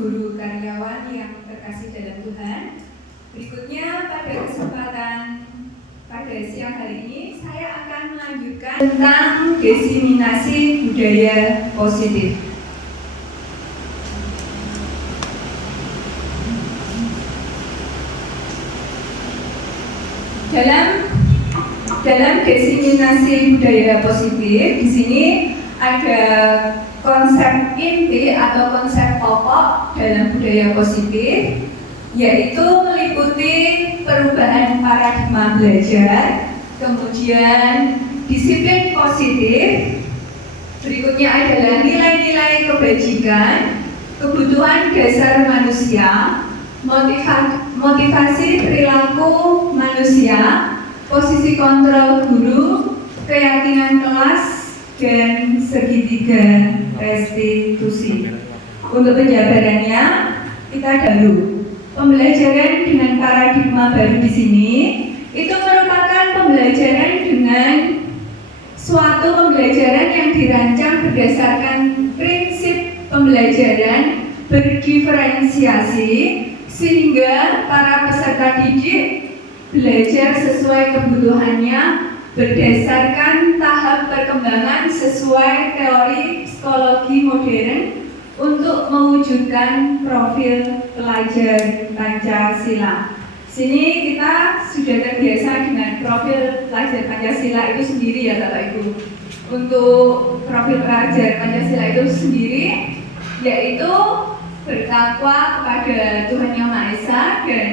guru-guru karyawan yang terkasih dalam Tuhan. Berikutnya pada kesempatan pada siang hari ini saya akan melanjutkan tentang diseminasi budaya positif. Dalam diseminasi budaya positif di sini ada konsep inti atau konsep pokok dalam budaya positif, yaitu meliputi perubahan paradigma belajar, kemudian disiplin positif, berikutnya adalah nilai-nilai kebajikan, kebutuhan dasar manusia, motivasi perilaku manusia, posisi kontrol guru, keyakinan kelas, dan segitiga restitusi. Untuk penjabarannya, kita dahulu. Pembelajaran dengan paradigma baru di sini itu merupakan pembelajaran dengan suatu pembelajaran yang dirancang berdasarkan prinsip pembelajaran berdiferensiasi sehingga para peserta didik belajar sesuai kebutuhannya berdasarkan tahap perkembangan sesuai teori psikologi modern untuk mewujudkan profil pelajar Pancasila. Sini kita sudah terbiasa dengan profil pelajar Pancasila itu sendiri ya Bapak Ibu. Untuk profil pelajar Pancasila itu sendiri yaitu bertakwa kepada Tuhan Yang Maha Esa dan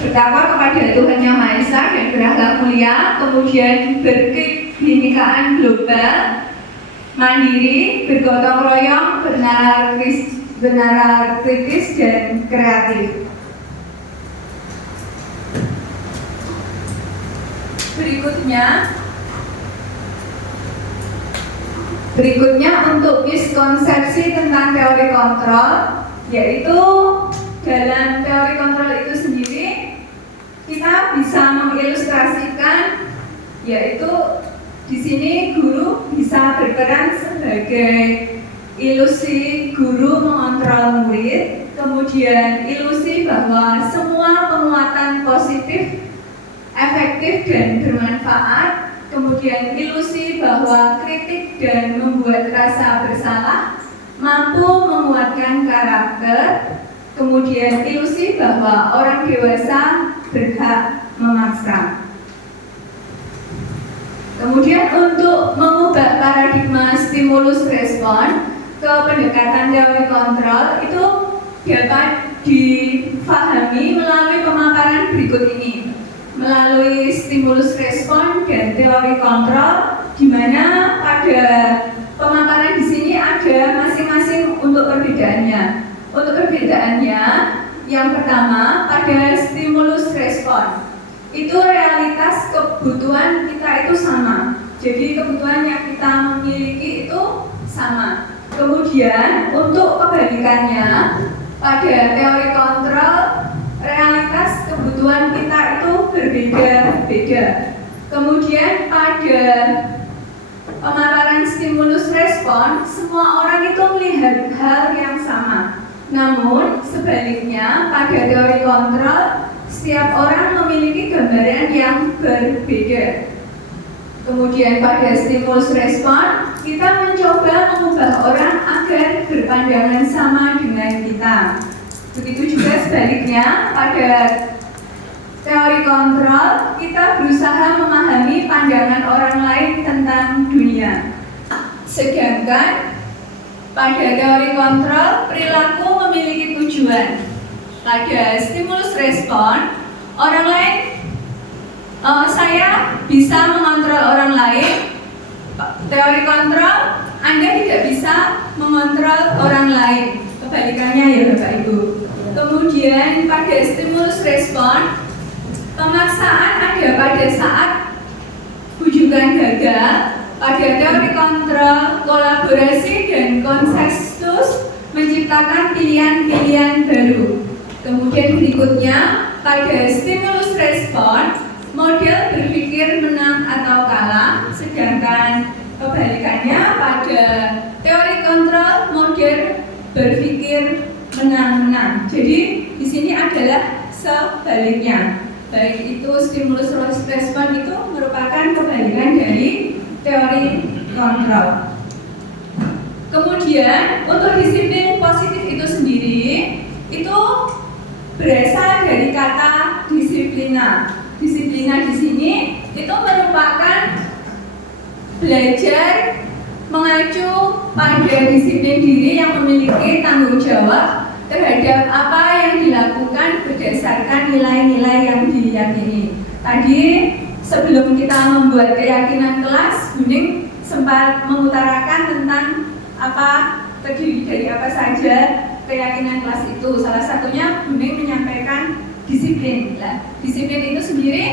bertakwa kepada Tuhan Yang Maha Esa dan berakhlak mulia, kemudian berkebinekaan global, mandiri, bergotong royong, bernalar kritis dan kreatif. Berikutnya untuk miskonsepsi tentang teori kontrol, yaitu dalam teori kontrol itu sendiri kita bisa mengilustrasikan, yaitu di sini guru bisa berperan sebagai ilusi guru mengontrol murid, kemudian ilusi bahwa semua penguatan positif, efektif dan bermanfaat, kemudian ilusi bahwa kritik dan membuat rasa bersalah mampu menguatkan karakter, kemudian ilusi bahwa orang dewasa berhak memaksa. Kemudian untuk mengubah paradigma stimulus respon ke pendekatan teori kontrol itu dapat difahami melalui pemaparan berikut ini. Melalui stimulus respon dan teori kontrol, di mana pada pemaparan di sini ada masing-masing untuk perbedaannya. Untuk perbedaannya, yang pertama pada stimulus respon itu realitas kebutuhan kita itu sama. Jadi kebutuhan yang kita miliki itu sama. Kemudian untuk kebalikannya, pada teori kontrol realitas kebutuhan kita itu berbeda-beda. Kemudian pada pemaparan stimulus respon, semua orang itu melihat hal yang sama. Namun sebaliknya pada teori kontrol, setiap orang memiliki gambaran yang berbeda. Kemudian pada stimulus respon, kita mencoba mengubah orang agar berpandangan sama dengan kita. Begitu juga sebaliknya, pada teori kontrol, kita berusaha memahami pandangan orang lain tentang dunia. Sedangkan pada teori kontrol, perilaku memiliki tujuan. Pada stimulus respon, orang lain, saya bisa mengontrol orang lain. Teori kontrol, Anda tidak bisa mengontrol orang lain. Kebalikannya ya Bapak Ibu. Kemudian pada stimulus respon, pemaksaan ada pada saat bujukan gagal. Pada teori kontrol, kolaborasi dan konsensus menciptakan pilihan-pilihan baru. Kemudian berikutnya, pada stimulus respon, model berpikir menang atau kalah, sedangkan kebalikannya pada teori kontrol, model berpikir menang-menang. Jadi di sini adalah sebaliknya. Baik itu stimulus respon itu merupakan kebalikan dari teori kontrol. Kemudian untuk disiplin positif itu sendiri itu berasal dari kata disiplina. Disiplina di sini itu merupakan belajar mengacu pada disiplin diri yang memiliki tanggung jawab terhadap apa yang dilakukan berdasarkan nilai-nilai yang diyakini. Tadi sebelum kita membuat keyakinan kelas, Buning sempat mengutarakan tentang apa terdiri dari apa saja keyakinan kelas itu. Salah satunya Buning menyampaikan disiplin. Disiplin itu sendiri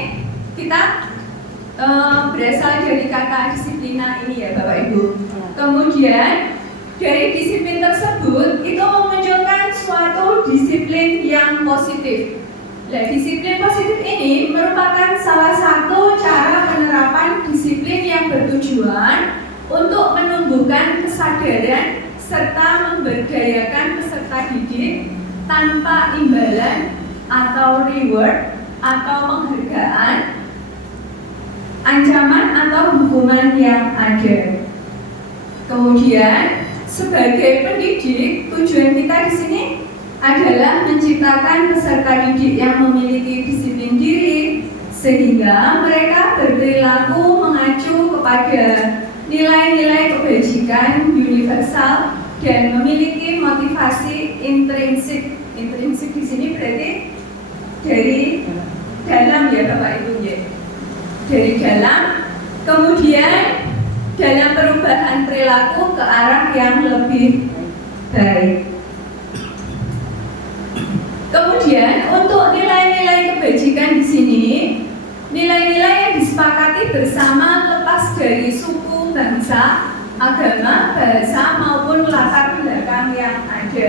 kita berasal dari kata disiplina ini ya Bapak Ibu. Kemudian dari disiplin tersebut itu memunculkan suatu disiplin yang positif. Nah, disiplin positif ini merupakan salah satu cara penerapan disiplin yang bertujuan untuk menumbuhkan kesadaran serta memberdayakan peserta didik tanpa imbalan atau reward atau penghargaan, ancaman atau hukuman yang ada. Kemudian sebagai pendidik, tujuan kita di sini adalah menciptakan peserta didik yang memiliki disiplin diri sehingga mereka berperilaku mengacu kepada nilai-nilai kebajikan universal dan memiliki motivasi intrinsik. Intrinsik di sini berarti dari dalam ya Bapak Ibu ya. Dari dalam, kemudian dalam perubahan perilaku ke arah yang lebih baik. Kemudian untuk nilai-nilai kebajikan di sini, nilai-nilai yang disepakati bersama lepas dari suku, bangsa, agama, bahasa maupun latar belakang yang ada.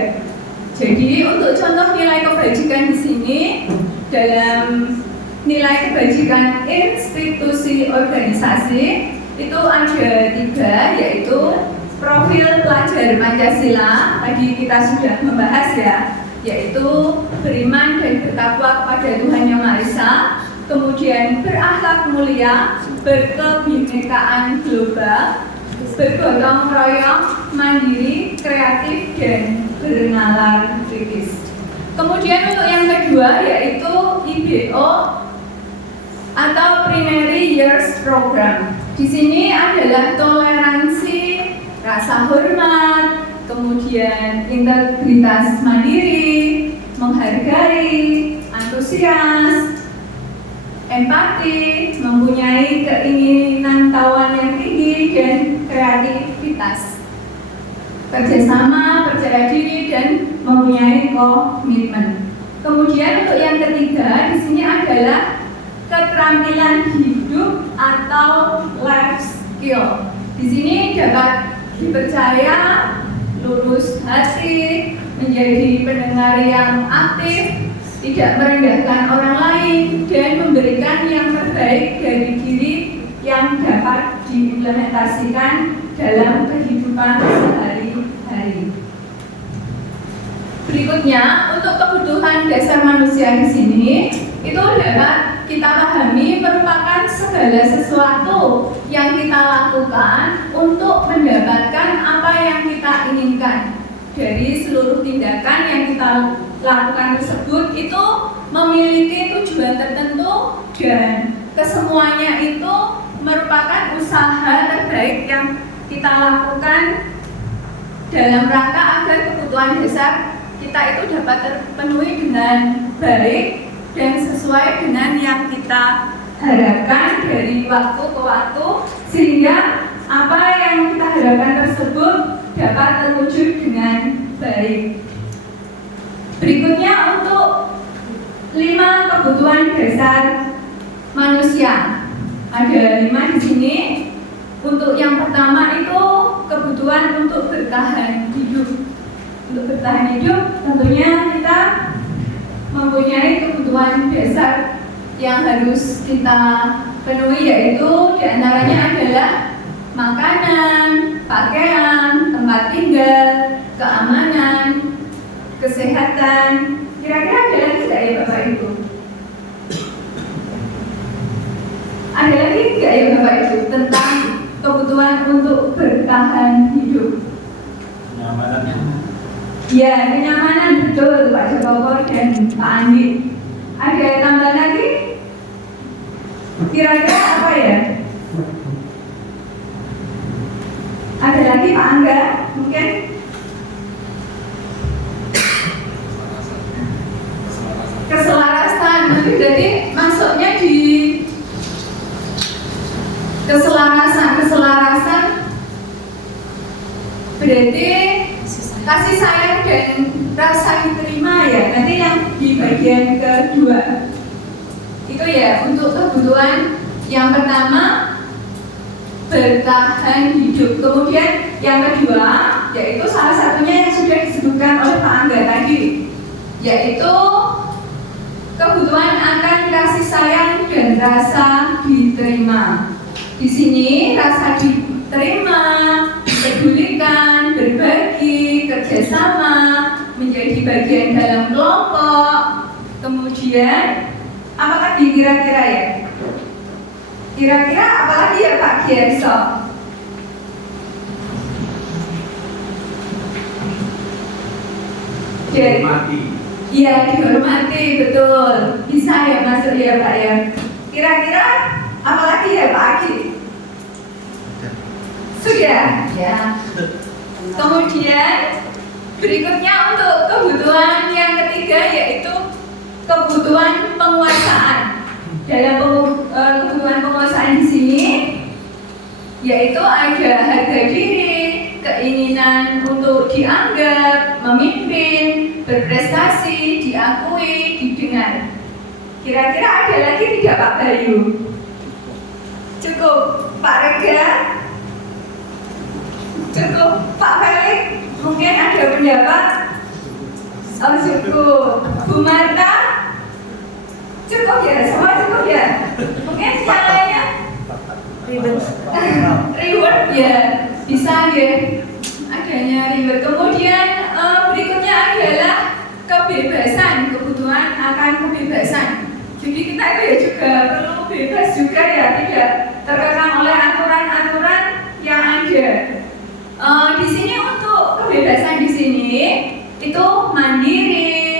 Jadi untuk contoh nilai kebajikan di sini dalam nilai kebajikan institusi organisasi itu ada 3, yaitu profil pelajar Pancasila. Tadi kita sudah membahas ya, yaitu beriman dan bertakwa kepada Tuhan Yang Maha Esa, kemudian berakhlak mulia, berkebinekaan global, bergotong royong, mandiri, kreatif, dan bernalar kritis. Kemudian untuk yang kedua yaitu IBO atau Primary Years Program. Di sini adalah toleransi, rasa hormat, kemudian integritas mandiri, menghargai, antusias, empati, mempunyai keinginan tahuan yang tinggi, dan kreativitas, kerjasama, percaya diri, dan mempunyai komitmen. Kemudian untuk yang ketiga di sini adalah keterampilan hidup atau life skill. Di sini dapat dipercaya, lurus hati, menjadi pendengar yang aktif, tidak merendahkan orang lain, dan memberikan yang terbaik dari diri yang dapat diimplementasikan dalam kehidupan sehari-hari. Berikutnya, untuk kebutuhan dasar manusia di sini itu dapat kita pahami merupakan segala sesuatu yang kita lakukan untuk mendapatkan apa yang kita inginkan. Dari seluruh tindakan yang kita lakukan tersebut itu memiliki tujuan tertentu dan kesemuanya itu merupakan usaha terbaik yang kita lakukan dalam rangka agar kebutuhan dasar kita itu dapat terpenuhi dengan baik dan sesuai dengan yang kita harapkan dari waktu ke waktu, sehingga apa yang kita harapkan tersebut dapat terwujud dengan baik. Berikutnya untuk 5 kebutuhan dasar manusia. Ada 5 di sini. Untuk yang pertama itu kebutuhan untuk bertahan hidup. Untuk bertahan hidup tentunya kita mempunyai kebutuhan dasar yang harus kita penuhi, yaitu diantaranya adalah makanan, pakaian, tempat tinggal, keamanan, kesehatan. Kira-kira ada lagi nggak ya Bapak Ibu? Ada lagi nggak ya Bapak Ibu tentang kebutuhan untuk bertahan hidup? Kenyamanan. Ya, kenyamanan betul Pak Joko dan Pak Andi. Ada tambahan lagi? Kira-kira apa ya? Ada lagi Pak Angga? Mungkin? Keselarasan. Nanti berarti masuknya di keselarasan berarti kasih sayang dan rasa diterima ya. Nanti yang di bagian kedua itu ya untuk kebutuhan yang pertama bertahan hidup. Kemudian yang kedua yaitu salah satunya yang sudah disebutkan oleh Pak Angga tadi, yaitu kebutuhan akan kasih sayang dan rasa diterima. Di sini rasa diterima, dipedulikan, berbagi, kerjasama, menjadi bagian dalam kelompok. Kemudian apa lagi kira-kira ya? Kira-kira apa lagi ya Pak Gierso? Dihormati. Iya, dihormati, betul. Bisa ya masuk ya Pak ya. Kira-kira apa lagi ya Pak Agi? Sudah ya. Kemudian berikutnya untuk kebutuhan yang ketiga yaitu kebutuhan penguasaan. Dalam kebutuhan penguasaan di sini yaitu ada harga diri, keinginan untuk dianggap, memimpin, berprestasi, diakui, didengar. Kira-kira ada lagi tidak Pak Bayu? Cukup Pak Rega? Cukup Pak Felix? Mungkin ada pendapat? Oh cukup. Bu Marta? Cukup ya? Semua cukup ya? Mungkin yang lainnya? Reward ya? Bisa ya? Adanya reward. Kemudian berikutnya adalah kebebasan, kebutuhan akan kebebasan. Jadi kita itu ya juga perlu bebas juga ya, tidak terkekang oleh aturan-aturan yang ada. Di sini untuk kebebasan di sini itu mandiri,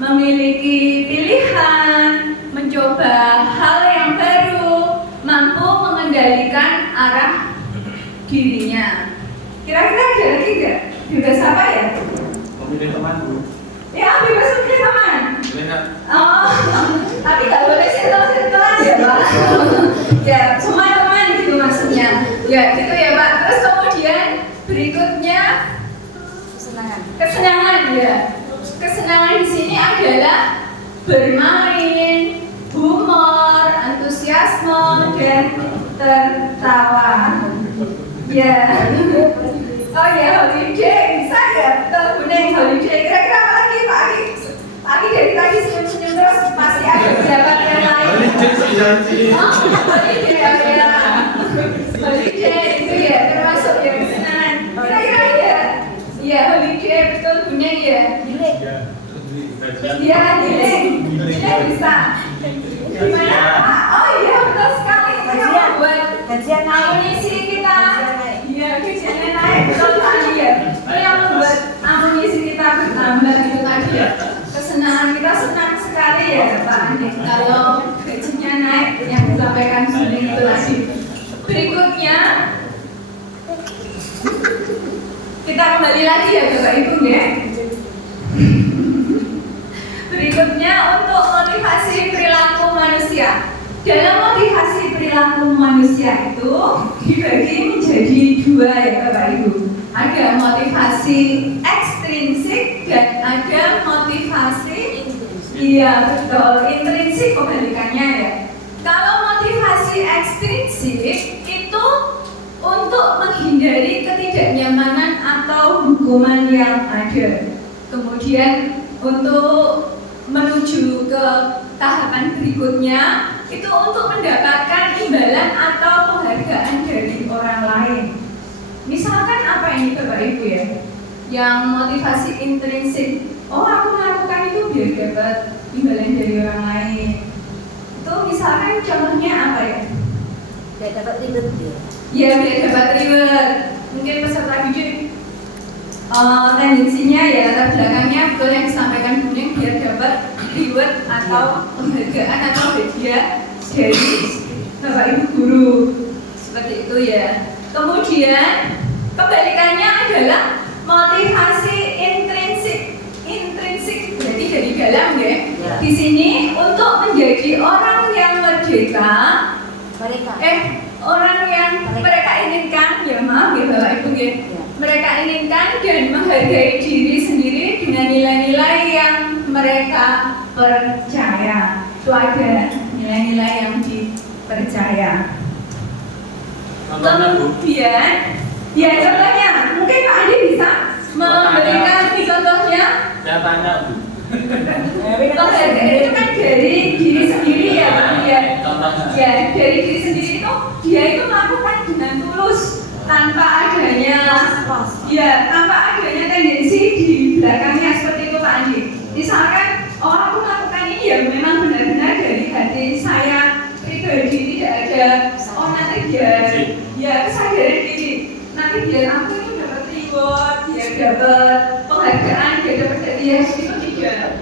memiliki pilihan, mencoba hal yang baru, mampu mengendalikan arah dirinya. Kira-kira ada lagi nggak? Bebas apa ya? Memilih teman dulu. Ya, bebas memilih teman. Boleh. Oh, tapi nggak boleh sentuh-sentuhan ya Pak. Ya, semua teman gitu maksudnya. Ya, gitu ya Pak. Terus kemudian berikutnya kesenangan ya. Kesenangan di sini adalah bermain, humor, antusiasme dan tertawa. Ya. Oh ya, holiday bisa ya. Betul, Buning, holiday. Kira-kira apa lagi Pak Agi? Pak Agi dari tadi senyum-senyum terus pasti ada pendapat yang lain. Oh, holiday ya. Holiday itu ya termasuk ya kesenangan. Kira-kira ya. Iya, holiday betul Buning ya. Iya, giling. Giling bisa. Gimana Pak? Oh iya, betul sekali. Itu yang membuat amunisi kita. Iya, gajiannya naik. Betul tadi ya. Itu yang membuat amunisi kita bertambah gitu tadi ya. Kesenangan kita senang sekali ya Pak Andi. Kalau gajinya naik yang disampaikan Buning itu tadi. Berikutnya kita kembali lagi ya Bapak Ibu ya. Berikutnya untuk motivasi perilaku manusia. Dalam motivasi perilaku manusia itu dibagi menjadi dua ya Bapak Ibu. Ada motivasi ekstrinsik dan ada motivasi intrinsik kebalikannya ya. Kalau motivasi ekstrinsik itu untuk menghindari ketidaknyamanan atau hukuman yang ada. Kemudian untuk menuju ke tahapan berikutnya itu untuk mendapatkan imbalan atau penghargaan dari orang lain. Misalkan apa ini Bapak Ibu ya? Yang motivasi intrinsik, oh aku melakukan biar dapat imbalan dari orang lain. Itu misalkan contohnya apa ya? Biar dapat ribet dia. Ya biar dapat reward. Mungkin peserta didik tendensinya ya latar belakangnya betul yang disampaikan Buning biar dapat reward atau penghargaan atau hadiah dari Bapak Ibu guru. Seperti itu ya. Kemudian kebalikannya adalah motivasi intrinsik berarti dari dalam ya. Di sini untuk menjadi orang yang merdeka, orang yang mereka inginkan, ya maaf ya Bapak Ibu ya. Mereka inginkan dan menghargai diri sendiri dengan nilai-nilai yang mereka percaya. Itu ada nilai-nilai yang dipercaya. Kemudian, ya contohnya, mungkin Pak Andi bisa memberikan contohnya. Saya tanya Bu. Penghargaan itu kan dari diri sendiri ya, ya dari diri sendiri itu dia itu melakukan dengan tulus tanpa adanya, ya tanpa adanya tendensi di belakangnya seperti itu Pak Andi. Misalkan aku melakukan ini ya memang benar-benar dari hati saya pribadi, tidak ada nanti biar kesadaran diri, nanti biar aku itu dapat reward, biar dapat penghargaan, biar dapat hadiah, itu tidak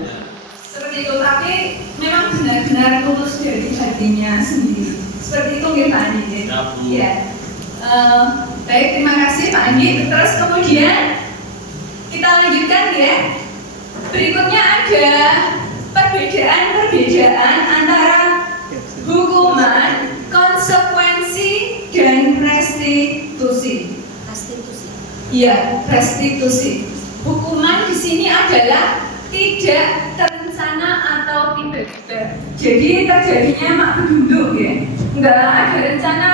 seperti itu, tapi memang benar-benar tulus dari hatinya sendiri. Seperti itu kita Andi ya. Baik, terima kasih Pak Andi. Terus kemudian kita lanjutkan ya. Berikutnya ada perbedaan antara hukuman, konsekuensi, dan restitusi. Iya, restitusi. Hukuman di sini adalah tidak terencana atau tiba-tiba. Jadi terjadinya mak bedunduk ya. Enggak ada rencana,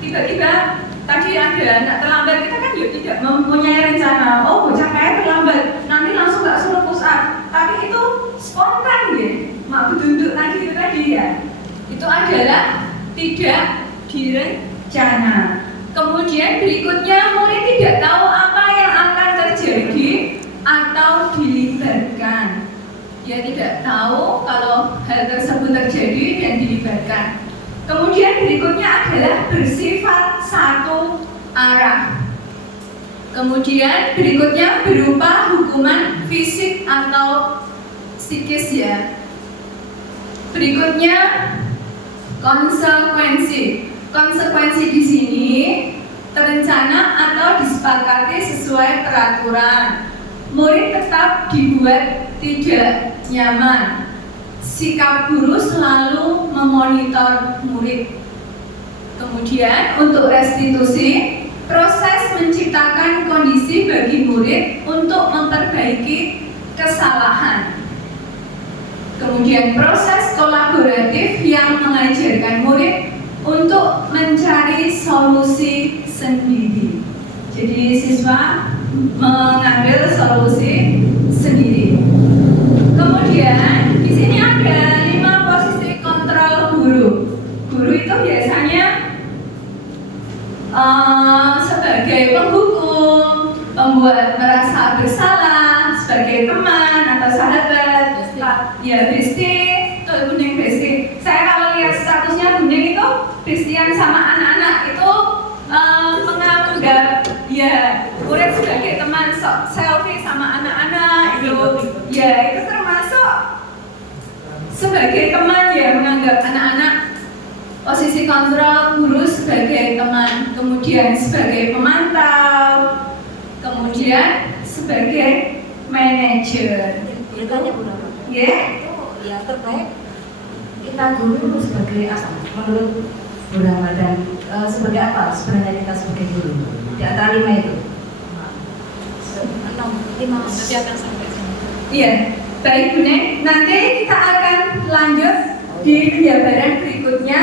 tiba-tiba tadi ada anak terlambat, kita kan juga tidak mempunyai rencana. Oh, bocah kayak terlambat, nanti langsung nggak suruh push up. Tapi itu spontan ya. Mak bedunduk tadi itu tadi ya. Itu adalah tidak direncana. Kemudian berikutnya murid tidak tahu apa yang akan terjadi atau dilibatkan. Dia tidak tahu kalau hal tersebut terjadi dan dilibatkan. Kemudian berikutnya adalah bersifat satu arah. Kemudian berikutnya berupa hukuman fisik atau psikis ya. Berikutnya konsekuensi. Konsekuensi di sini terencana atau disepakati sesuai peraturan. Murid tetap dibuat tidak nyaman. Sikap guru selalu memonitor murid. Kemudian untuk restitusi, proses menciptakan kondisi bagi murid untuk memperbaiki kesalahan. Kemudian proses kolaboratif yang mengajarkan murid untuk mencari solusi sendiri. Jadi siswa mengambil solusi sendiri. Kemudian di sini ada 5 posisi kontrol guru. Guru itu biasanya sebagai penghukum, pembuat merasa bersalah, sebagai teman atau sahabat, ya besti, tuh Buning besti. Saya kalau lihat statusnya Buning itu bestian sama anak-anak itu menganggap ya murid sebagai teman, selfie sama anak-anak itu, ya itu termasuk sebagai teman ya, menganggap anak-anak. Posisi kontrol guru sebagai teman, kemudian sebagai pemantau, kemudian sebagai manajer. Bertanya Bu Rama. Ya. Itu yang terbaik kita guru sebagai apa? Menurut Bu Rama dan sebagai apa sebenarnya kita sebagai guru? Di antara 5 itu. 5 nanti akan sampai sana. Iya. Baik Buning, nanti kita akan lanjut di penjabaran berikutnya.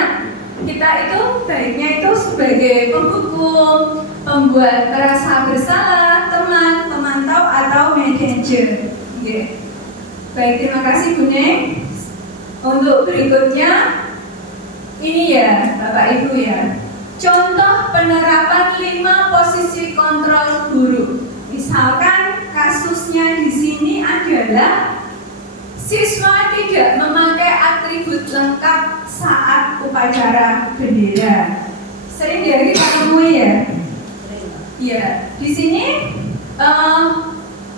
Kita itu baiknya itu sebagai penghukum, pembuat merasa bersalah, teman, pemantau atau manajer. Okay. Baik, terima kasih Buning. Untuk berikutnya ini ya Bapak Ibu ya. Contoh penerapan 5 posisi kontrol guru. Misalkan kasusnya di sini adalah siswa atribut lengkap saat upacara bendera. Sering ya kita temui ya? Iya, di sini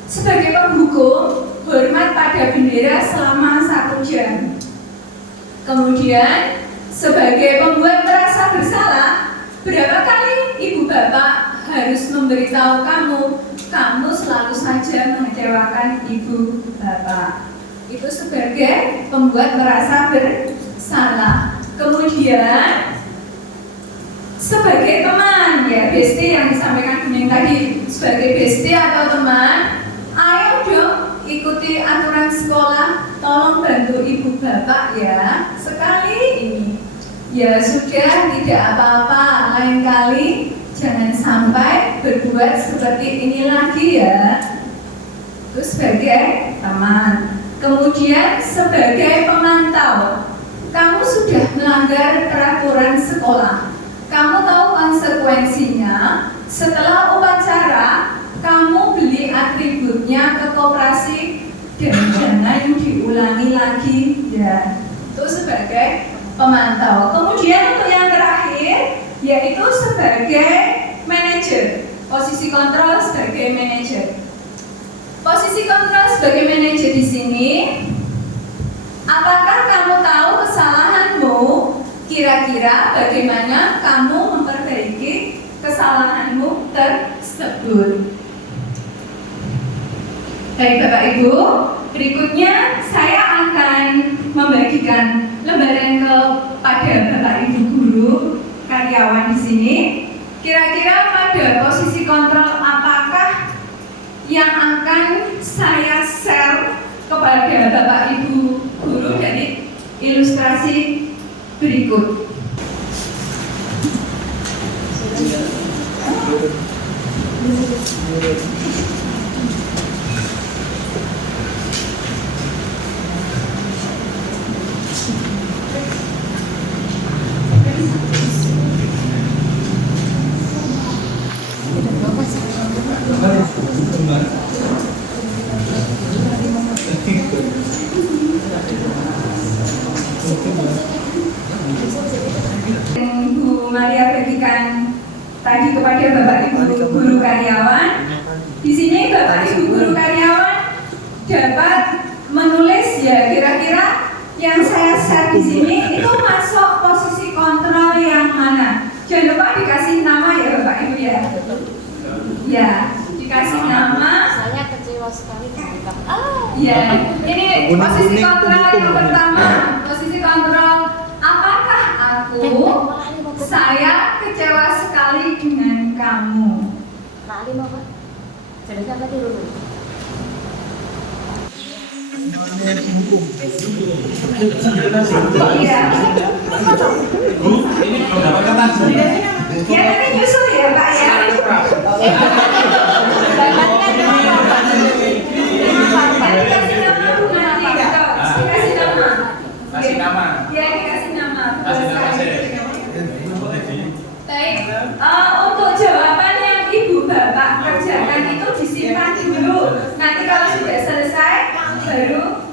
sebagai penghukum hormat pada bendera selama 1 jam. Kemudian sebagai pembuat merasa bersalah, berapa kali ibu bapak harus memberitahu kamu selalu saja mengecewakan ibu bapak. Itu sebagai pembuat merasa bersalah. Kemudian sebagai teman, ya bestie yang disampaikan Bening tadi, sebagai bestie atau teman, ayo dong ikuti aturan sekolah, tolong bantu ibu bapak ya. Sekali ini ya sudah, tidak apa-apa, lain kali jangan sampai berbuat seperti ini lagi ya. Itu sebagai teman. Kemudian sebagai pemantau, kamu sudah melanggar peraturan sekolah, kamu tahu konsekuensinya. Setelah upacara, kamu beli atributnya ke koperasi dan jangan diulangi lagi ya. Itu sebagai pemantau. Kemudian untuk yang terakhir yaitu sebagai manajer, posisi kontrol sebagai manajer. Posisi kontrol sebagai manajer di sini, apakah kamu tahu kesalahanmu? Kira-kira bagaimana kamu memperbaiki kesalahanmu tersebut? Baik Bapak Ibu, berikutnya saya akan membagikan lembaran kepada Bapak Ibu guru karyawan di sini. Kira-kira pada posisi kontrol apakah yang akan saya share kepada Bapak Ibu guru dari ilustrasi berikut. Bu Maria bagikan tadi kepada Bapak Ibu guru karyawan. Di sini Bapak Ibu guru karyawan dapat menulis ya kira-kira yang saya share di sini itu masuk posisi kontrol yang mana. Jangan lupa dikasih nama ya Bapak Ibu ya. Ya, dikasih nama. Saya kecewa sekali dengan kamu. Ya, ini posisi kontrol yang pertama. Posisi kontrol, apakah saya kecewa sekali dengan kamu. Lali mau Pak? Jadi siapa dulu? Iya. Ini belum dapat kertas. Ya nanti nyusul ya Pak ya. Kasih nama. Ya dikasih nama. Kasih nama saya. Baik, untuk jawaban yang Ibu Bapak kerjakan itu disimpan dulu. Nanti kalau sudah selesai baru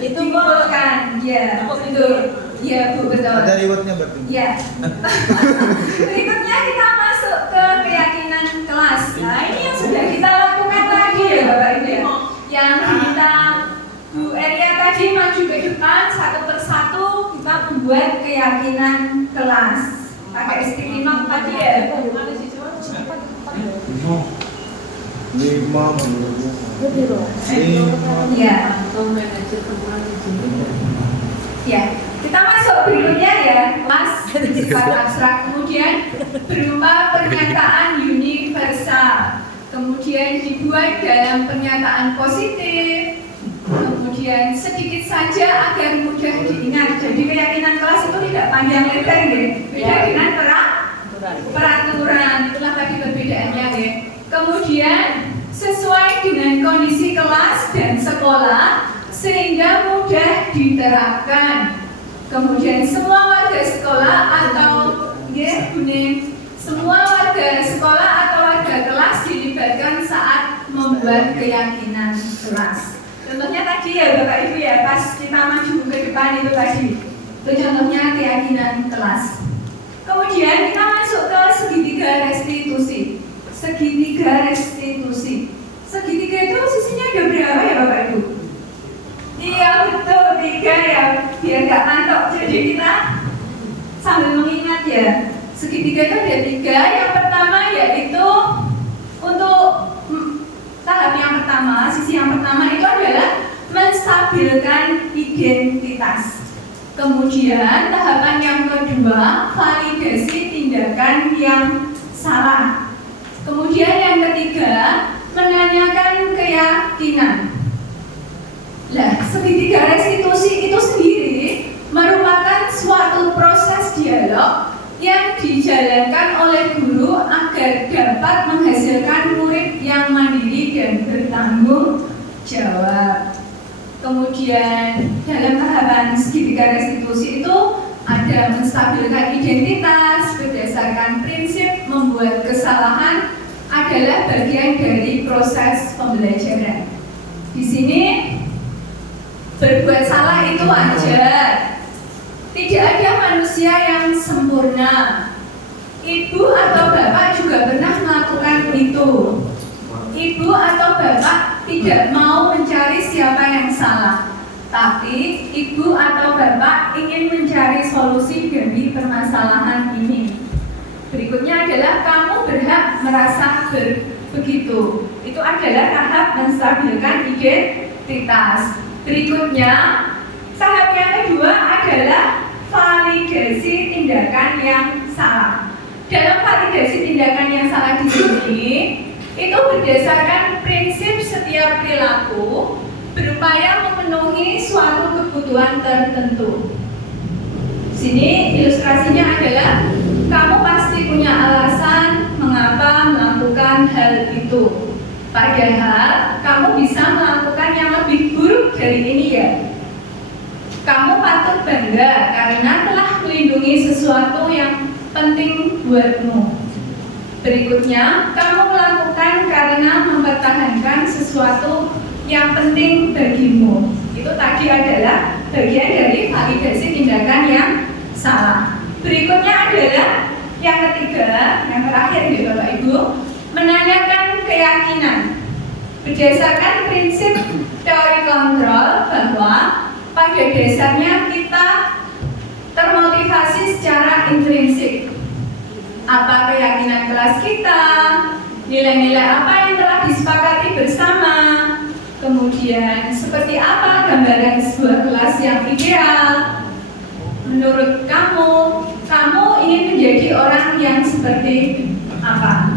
dikumpulkan. Ya, betul. Ya Bu, betul. Ada rewardnya berarti. Ya. Berikutnya kita masuk ke keyakinan kelas. Nah ini yang sudah kita lakukan lagi ya Bapak Ibu ya. Yang kita Bu Eria tadi maju ke depan satu persatu kita membuat keyakinan kelas. Pakai istiqomah tadi ya. Lima. Ya. Ya. Kita masuk berikutnya ya. Mas sifat abstrak. Kemudian berupa pernyataan universal. Kemudian dibuat dalam pernyataan positif. Kemudian sedikit saja agar mudah diingat. Jadi keyakinan kelas itu tidak panjang lebar ya. Beda dengan peraturan. Itulah tadi perbedaannya ya. Kemudian sesuai dengan kondisi kelas dan sekolah sehingga mudah diterapkan. Kemudian semua warga sekolah atau ya Buning, semua warga sekolah atau warga kelas dilibatkan saat membuat keyakinan kelas. Contohnya tadi ya Bapak Ibu ya, pas kita maju ke depan itu tadi. Itu contohnya keyakinan kelas. Kemudian kita masuk ke segitiga restitusi. Segitiga restitusi. Segitiga itu sisinya ada berapa ya Bapak Ibu? Iya betul, 3 ya. Biar nggak ngantuk. Jadi kita sambil mengingat ya. Segitiga itu ada 3. Yang pertama yaitu untuk tahap yang pertama, sisi yang pertama itu adalah menstabilkan identitas. Kemudian tahapan yang kedua, validasi tindakan yang salah. Kemudian yang ketiga, menanyakan keyakinan. Nah, segitiga restitusi itu sendiri merupakan suatu proses dialog yang dijalankan oleh guru agar dapat menghasilkan murid yang mandiri dan bertanggung jawab. Kemudian dalam tahapan segitiga restitusi itu ada menstabilkan identitas berdasarkan prinsip membuat kesalahan adalah bagian dari proses pembelajaran. Di sini berbuat salah itu wajar. Tidak ada manusia yang sempurna. Ibu atau bapak juga pernah melakukan itu. Ibu atau bapak tidak mau mencari siapa yang salah, tapi ibu atau bapak ingin mencari solusi dari permasalahan ini. Berikutnya adalah kamu berhak merasa begitu. Itu adalah tahap menstabilkan identitas. Berikutnya, tahap yang kedua adalah validasi tindakan yang salah. Dalam validasi tindakan yang salah di sini, itu berdasarkan prinsip setiap perilaku berupaya memenuhi suatu kebutuhan tertentu. Sini ilustrasinya adalah kamu pasti punya alasan mengapa melakukan hal itu. Padahal kamu bisa melakukan yang lebih buruk dari ini ya. Kamu patut bangga karena telah melindungi sesuatu yang penting buatmu. Berikutnya, kamu melakukan karena mempertahankan sesuatu yang penting bagimu. Itu tadi adalah bagian dari validasi tindakan yang salah. Berikutnya adalah yang ketiga, yang terakhir ya Bapak Ibu, menanyakan keyakinan. Berdasarkan prinsip teori kontrol bahwa pada dasarnya kita termotivasi secara intrinsik. Apa keyakinan kelas kita, nilai-nilai apa yang telah disepakati bersama, kemudian seperti apa gambaran sebuah kelas yang ideal. Menurut kamu ingin menjadi orang yang seperti apa?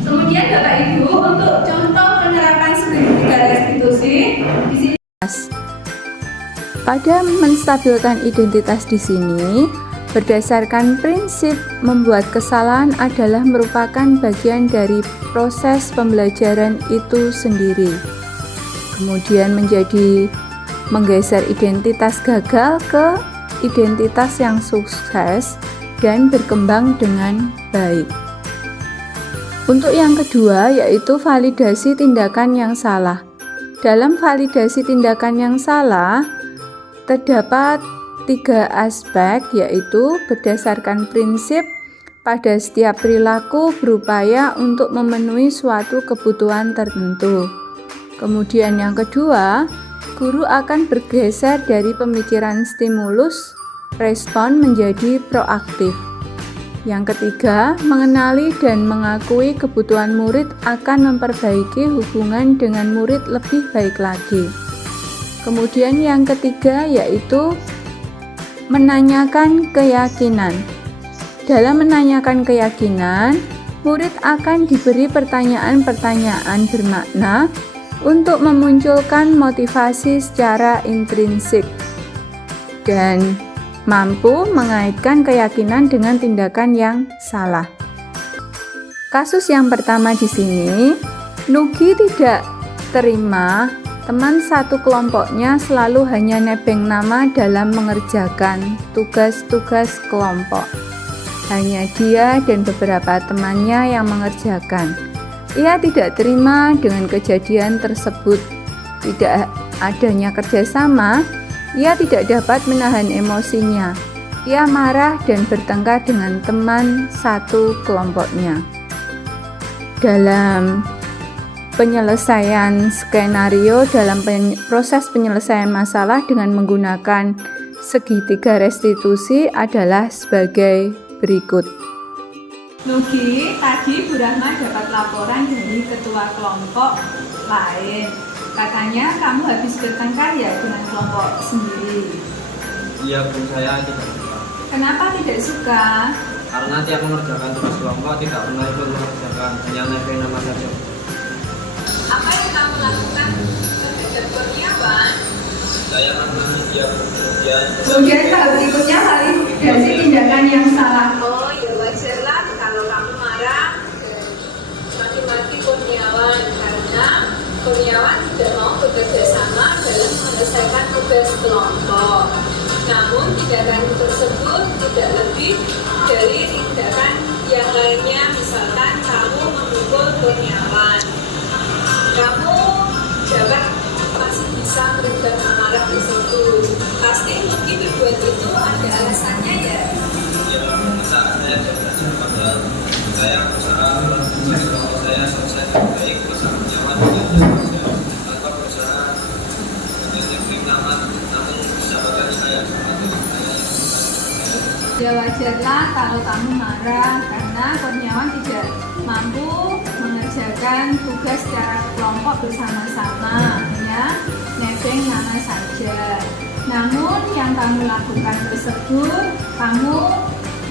Kemudian Bapak Ibu, untuk contoh penerapan segitiga restitusi di sini. Pada menstabilkan identitas di sini, berdasarkan prinsip membuat kesalahan adalah merupakan bagian dari proses pembelajaran itu sendiri. Kemudian menjadi menggeser identitas gagal ke identitas yang sukses dan berkembang dengan baik. Untuk yang kedua yaitu validasi tindakan yang salah. Dalam validasi tindakan yang salah, terdapat 3 aspek, yaitu berdasarkan prinsip pada setiap perilaku berupaya untuk memenuhi suatu kebutuhan tertentu. Kemudian yang kedua, guru akan bergeser dari pemikiran stimulus respon menjadi proaktif. Yang ketiga, mengenali dan mengakui kebutuhan murid akan memperbaiki hubungan dengan murid lebih baik lagi. Kemudian yang ketiga yaitu menanyakan keyakinan. Dalam menanyakan keyakinan, murid akan diberi pertanyaan-pertanyaan bermakna untuk memunculkan motivasi secara intrinsik dan mampu mengaitkan keyakinan dengan tindakan yang salah. Kasus yang pertama di sini, Nugi tidak terima teman satu kelompoknya selalu hanya nebeng nama dalam mengerjakan tugas-tugas kelompok. Hanya dia dan beberapa temannya yang mengerjakan. Ia tidak terima dengan kejadian tersebut tidak adanya kerjasama, ia tidak dapat menahan emosinya. Ia marah dan bertengkar dengan teman satu kelompoknya. Dalam penyelesaian skenario dalam proses penyelesaian masalah dengan menggunakan segitiga restitusi adalah sebagai berikut. Nugi, tadi Bu Rahma dapat laporan dari ketua kelompok lain. Katanya kamu habis bertengkar ya dengan kelompok sendiri. Iya Bu, saya tidak suka. Kenapa tidak suka? Karena tiap mengerjakan tugas kelompok tidak pernah ikut mengerjakan, hanya nebeng nama saja. Apa yang kamu lakukan terhadap Kurniawan? Saya mengenai dia kemudian. Kemudian tahap berikutnya validasi tindakan yang salah. Oh ya wajarlah kalau kamu marah mati-mati Kurniawan karena Kurniawan tidak mau bekerja sama dalam menyelesaikan tugas kelompok. Namun tindakan tersebut tidak lebih dari tindakan yang lainnya, misalkan kamu memukul Kurniawan. Kamu dapat masih bisa meredam amarah di situ. Pasti mungkin berbuat itu ada alasannya ya. Ya, masa saya sudah pada saya berusaha tugas kelompok saya selesai dengan baik, masa Kurniawan tidak bisa tanpa berusaha menjadi nama, namun mendapatkan saya Ya wajarlah kalau kamu marah karena Kurniawan tidak mampu mengerjakan tugas secara kelompok bersama-sama, hanya nebeng nama saja. Namun yang kamu lakukan tersebut, kamu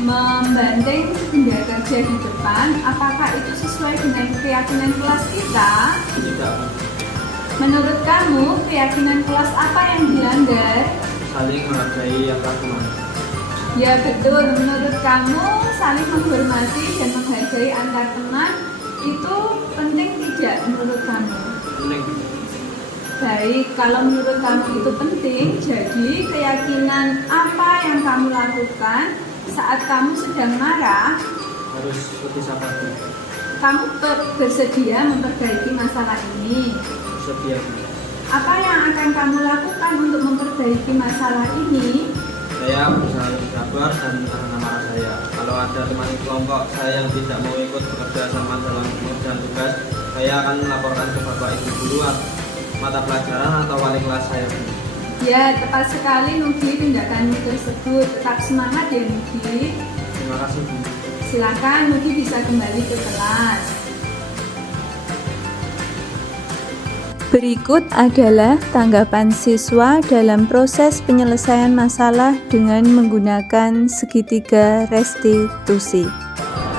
membanting benda kerja di depan, apakah itu sesuai dengan keyakinan kelas kita? tidak Menurut kamu, keyakinan kelas apa yang dilanggar? saling menghargai yang teman. Ya betul, menurut kamu saling menghormati dan menghargai antar teman itu penting tidak menurut kamu? Penting. Baik, kalau menurut kamu itu penting, jadi keyakinan apa yang kamu lakukan saat kamu sedang marah? Harus lebih sabar. Kamu bersedia memperbaiki masalah ini. Sedia. Apa yang akan kamu lakukan untuk memperbaiki masalah ini? Saya berusaha lebih sabar dan menahan amarah saya. Kalau ada teman kelompok saya yang tidak mau ikut bekerja sama dalam mengerjakan tugas, saya akan melaporkan ke Bapak Ibu guru mata pelajaran atau wali kelas saya. Ya, tepat sekali Nugi tindakanmu tersebut. Tetap semangat ya Nugi. Terima kasih Bu. Silakan Nugi bisa kembali ke kelas. Berikut adalah tanggapan siswa dalam proses penyelesaian masalah dengan menggunakan segitiga restitusi.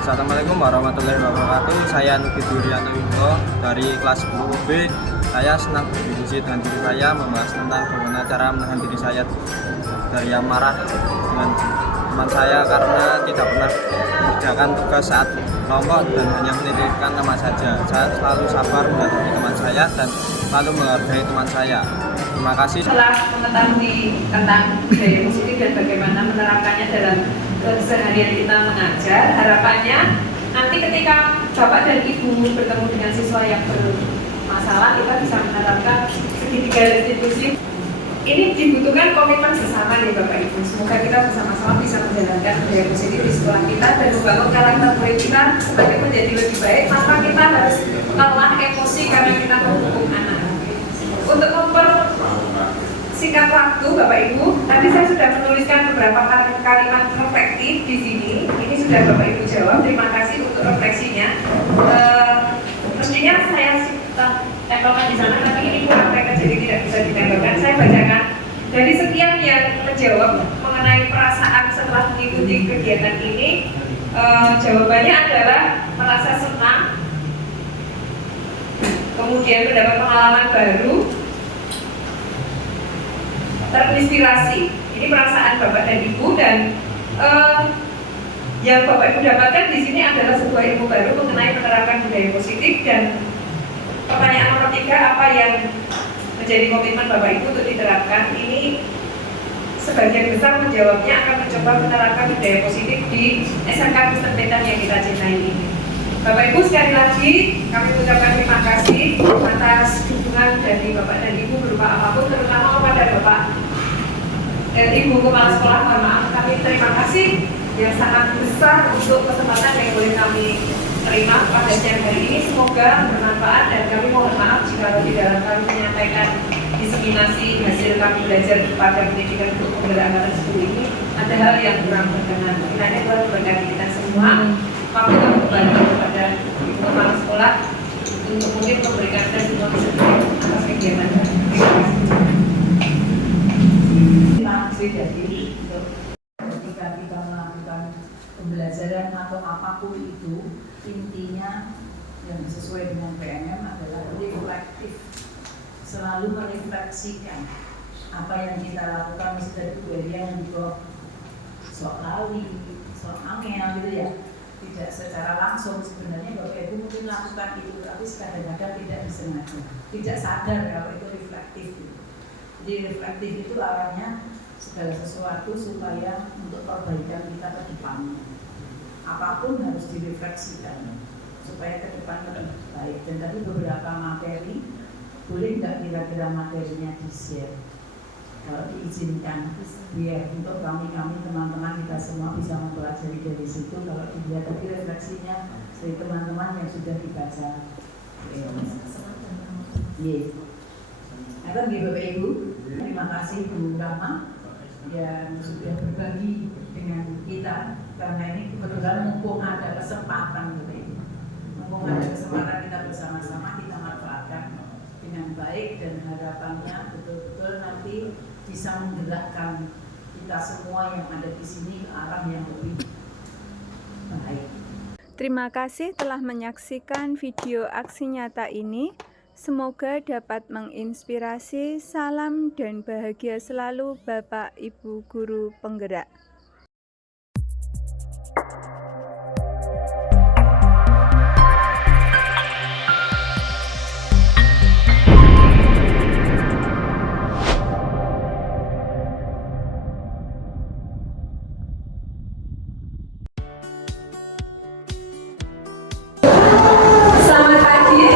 Assalamualaikum warahmatullahi wabarakatuh. Saya Nugi Durianto Yudo dari kelas 10B. Saya senang berdiskusi dengan diri saya, membahas tentang bagaimana cara menahan diri saya dari yang marah dengan teman saya karena tidak pernah mengerjakan tugas saat kelompok dan hanya menitipkan nama saja. Saya selalu sabar menghadapi teman saya dan selalu menghargai teman saya. Terima kasih. Setelah mengetahui tentang budaya positif dan bagaimana menerapkannya dalam keseharian kita mengajar, harapannya nanti ketika Bapak dan Ibu bertemu dengan siswa yang bermasalah, kita bisa menerapkan segitiga restitusi. Ini dibutuhkan komitmen bersama nih Bapak Ibu. Semoga kita bersama-sama bisa menjalankan budaya positif di sekolah kita dan membangun karakter murid kita semakin menjadi lebih baik tanpa kita harus lelah emosi karena kita menghukum anak. Untuk mempersingkat waktu Bapak Ibu, tadi saya sudah menuliskan beberapa kalimat reflektif di sini. Ini sudah Bapak Ibu jawab. Terima kasih untuk refleksinya. Mestinya saya tempelkan di sana, tapi ini kurang mereka jadi tidak bisa ditempelkan. Saya bacakan dari sekian yang menjawab mengenai perasaan setelah mengikuti kegiatan ini. Jawabannya adalah merasa senang, kemudian mendapat pengalaman baru, terinspirasi. Ini perasaan Bapak dan Ibu, dan yang Bapak Ibu dapatkan di sini adalah sebuah ilmu baru mengenai menerapkan budaya positif. Dan pertanyaan nomor 3, apa yang menjadi komitmen Bapak Ibu untuk diterapkan? Ini sebagian besar menjawabnya akan mencoba menerapkan budaya positif di SMK Kristen Medan yang kita cintai ini. Bapak Ibu, sekali lagi kami mengucapkan terima kasih atas dukungan dari Bapak dan Ibu berupa apapun, terutama kepada Bapak dan Ibu Kepala Sekolah. Mohon maaf, kami terima kasih yang sangat besar untuk kesempatan yang boleh kami terima pada siang hari ini. Semoga bermanfaat dan kami mohon maaf jika di dalam kami menyampaikan diseminasi hasil kami belajar pada pendidikan untuk penggerak angkatan 10 ini ada hal yang kurang berkenan. Kiranya Tuhan memberkati kita semua. Kami akan membantu kepada Ibu Kepala Sekolah untuk mungkin memberikan testimoni sedikit atas kegiatan. Terima kasih. Terima kasih jadi untuk ketika kita melakukan pembelajaran atau apapun itu, intinya yang sesuai dengan PNM adalah reflektif, selalu merefleksikan apa yang kita lakukan. Mesti dari yang juga sok kali, sok angin gitu ya, tidak secara langsung sebenarnya Bapak Ibu mungkin lakukan itu, tapi kadang-kadang tidak disengaja, tidak sadar kalau itu reflektif. Jadi reflektif itu arahnya segala sesuatu supaya untuk perbaikan kita ke depan. Apapun harus direfleksikan supaya ke depan lebih baik. Dan tadi beberapa materi, boleh nggak kira-kira materinya di-share? Kalau diizinkan, biar untuk kami teman-teman kita semua bisa mempelajari dari situ. Kalau dilihat tadi refleksinya dari teman-teman yang sudah dibaca. Iya. Nah, Bapak Ibu, terima kasih Bu Rama yang sudah berbagi dengan kita, karena ini kebetulan mumpung ada kesempatan gitu ya. Mumpung ada kesempatan kita bersama-sama, kita manfaatkan dengan baik dan harapannya betul-betul nanti bisa menggerakkan kita semua yang ada di sini ke arah yang lebih baik. Terima kasih telah menyaksikan video aksi nyata ini. Semoga dapat menginspirasi. Salam dan bahagia selalu Bapak Ibu Guru Penggerak. Selamat pagi.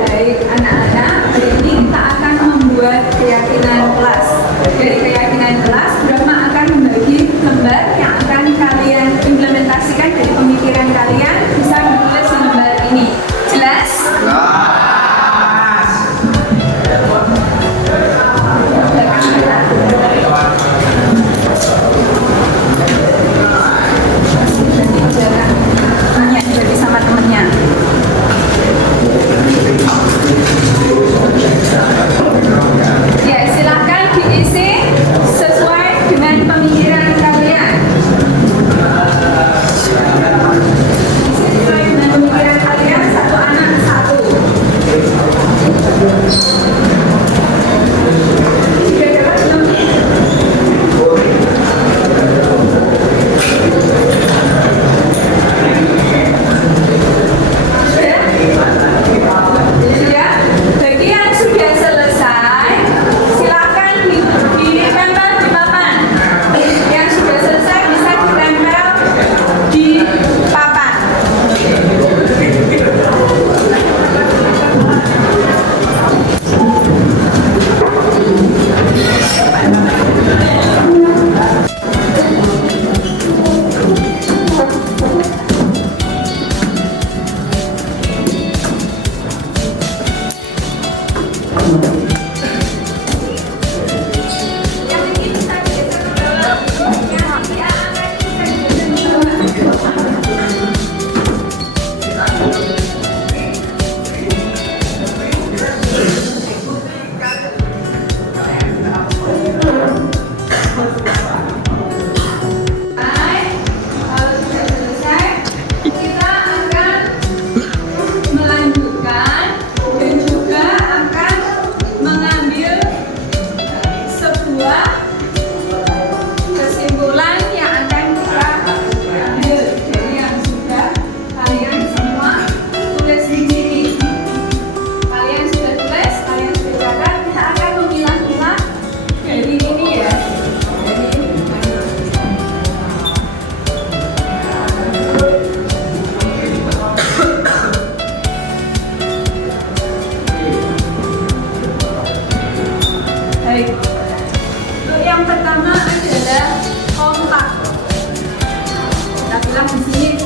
Baik anak-anak, hari ini kita akan membuat keyakinan kelas. Dari keyakinan kelas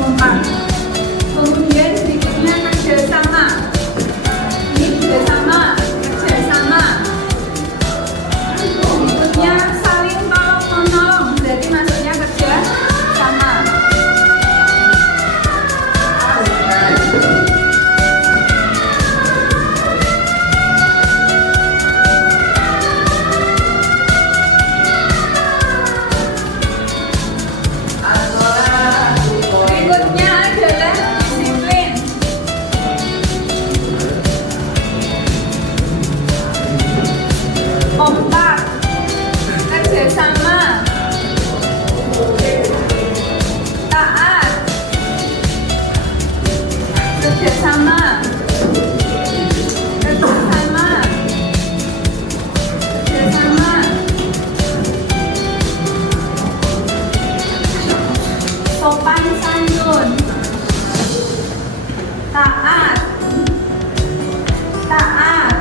kompak. Kemudian berikutnya kerjasama. Ini juga sama, kerjasama. Berikutnya saling tolong menolong, berarti masuknya kerja sama. Berikutnya adalah disiplin. Kompak, kerjasama, taat, kerjasama, kerjasama, kerjasama, sopan santun, taat, taat,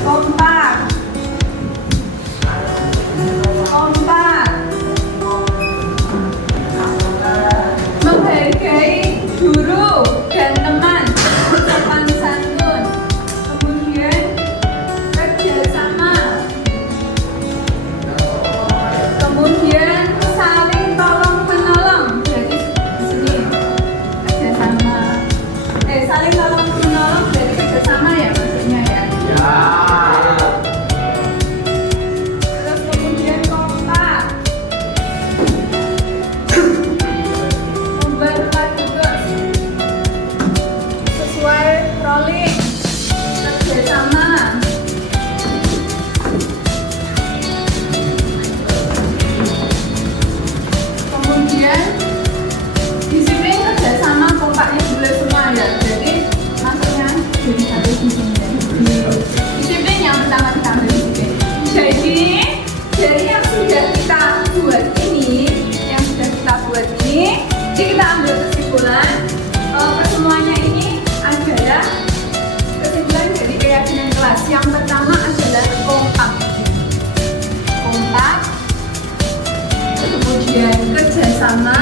kompak, kompak, menghargai guru dan teman, sopan santun, kemudian kerjasama, kemudian saling tolong menolong, berarti di sini kerjasama, saling tolong menolong berarti kerjasama ya maksudnya ya. Terus kemudian kompak, membaca tugas sesuai rolling, kerjasama, kemudian disiplin, kerjasama, kompaknya boleh semua ya. Jadi maksudnya jadi satu di sini ya. Disiplin yang pertama kita ambil disiplin. Jadi dari yang sudah kita buat ini, jadi kita ambil kesimpulan pertemuannya ini adalah kesimpulan dari keyakinan kelas. Yang pertama adalah kompak, kemudian kerjasama,